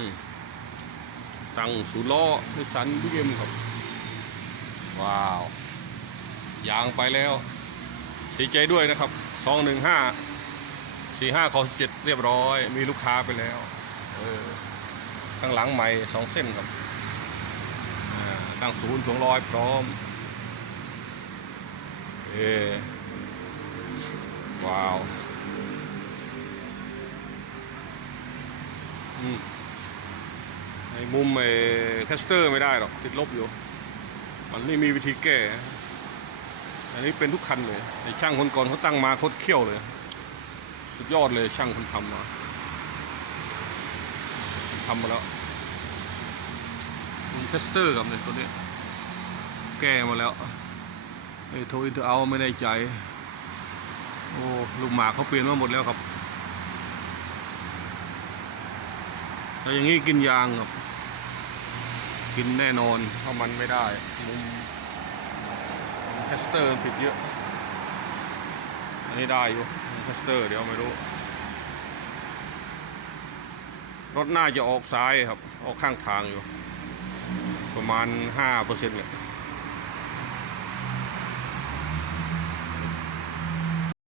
อืมตั้งศูนย์ล้อนิสสันบีเอ็มครับ ว้าว ยางไปแล้วเสียใจด้วยนะครับสองหนึ่งห้าสี่ห้าขอเจ็ดเรียบร้อย มีลูกค้าไปแล้ว เออ ข้างหลังใหม่สองเส้นครับอ่าตั้งศูนย์ถ่วงร้อยพร้อม เออว้าว อืมไอ้ มุมไอ้แคสเตอร์ไม่ได้หรอกติดลบอยู่ มันไม่มีวิธีแก้ อันนี้เป็นทุกคันเลยไอ้ช่างคนก่อนเขาตั้งมาโคตรเขี้ยวเลย สุดยอดเลยช่างคนทำมาทำมาแล้วแคสเตอร์กับเนี่ยตัวนี้ แก้มาแล้วไอ้โทอินเตอร์เอาไม่ได้ใจ โอ้ลูกหมากเขาเปลี่ยนมาหมดแล้วครับแต่อย่างนี้กินยางครับ กินแน่นอนเพราะมันไม่ได้ มุมแคสเตอร์ผิดเยอะ อันนี้ได้อยู่แคสเตอร์เดี๋ยวไม่รู้ รถหน้าจะออกซ้ายครับ ออกข้างทางอยู่ ประมาณ5%เนี่ย